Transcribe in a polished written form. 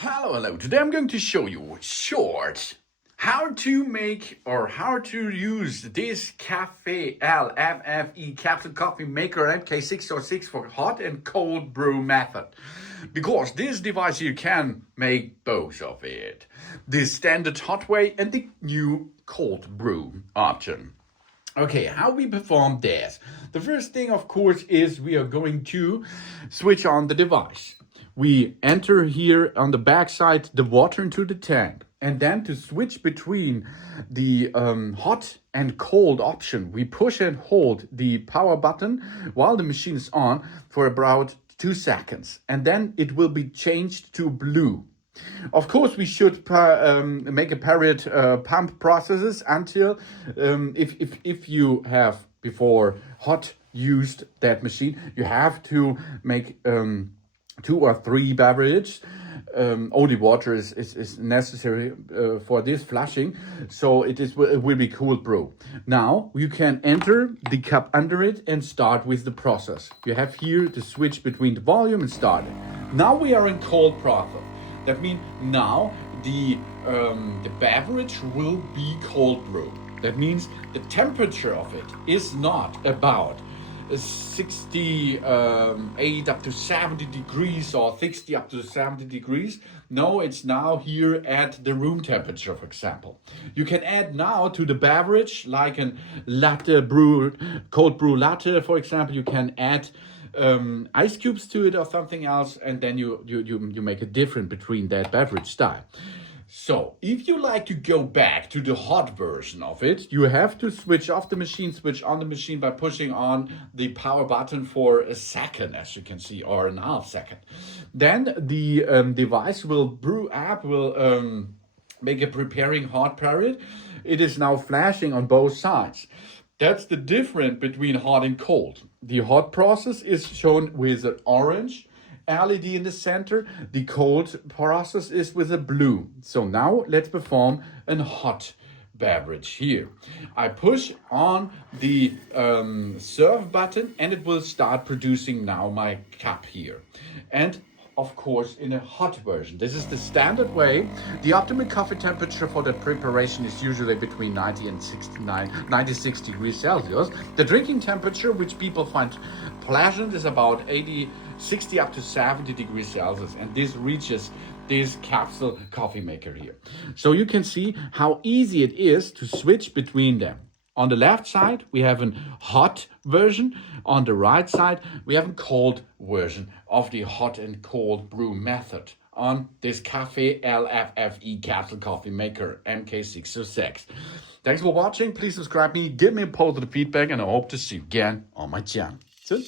Hello. Today I'm going to show you short how to make or how to use this Cafelffe Capsule Coffee Maker MK606 for hot and cold brew method. Because this device you can make both of it. The standard hot way and the new cold brew option. Okay, how we perform this? The first thing, of course, is we are going to switch on the device. We enter here on the back side the water into the tank. And then to switch between the hot and cold option, we push and hold the power button while the machine is on for about 2 seconds. And then it will be changed to blue. Of course, we should make a period pump processes until if you have before hot used that machine, you have to make 2 or 3 beverages. Only water is necessary for this flushing, so it will be cold brew. Now you can enter the cup under it and start with the process. You have here the switch between the volume and starting. Now we are in cold process. That means now the beverage will be cold brew. That means the temperature of it is not about 68 up to 70 degrees or 60 up to 70 degrees. No, it's now here at the room temperature, for example. You can add now to the beverage, like a latte brew, cold brew latte, for example. You can add ice cubes to it or something else, and then you make a difference between that beverage style. So if you like to go back to the hot version of it, you have to switch off the machine, switch on the machine by pushing on the power button for a second, as you can see, or an half second. Then the device will brew up, will make a preparing hot period. It is now flashing on both sides. That's the difference between hot and cold. The hot process is shown with an orange LED in the center. The cold process is with a blue. So now let's perform a hot beverage here. I push on the serve button and it will start producing now my cup here. And of course, in a hot version. This is the standard way. The optimal coffee temperature for the preparation is usually between 90 and 96 degrees Celsius. The drinking temperature, which people find pleasant, is about 60 up to 70 degrees Celsius. And this reaches this capsule coffee maker here. So you can see how easy it is to switch between them. On the left side, we have a hot version. On the right side, we have a cold version of the hot and cold brew method on this Cafelffe Capsule Coffee Maker MK606. Thanks for watching. Please subscribe me, give me a positive feedback, and I hope to see you again on my channel. Soon.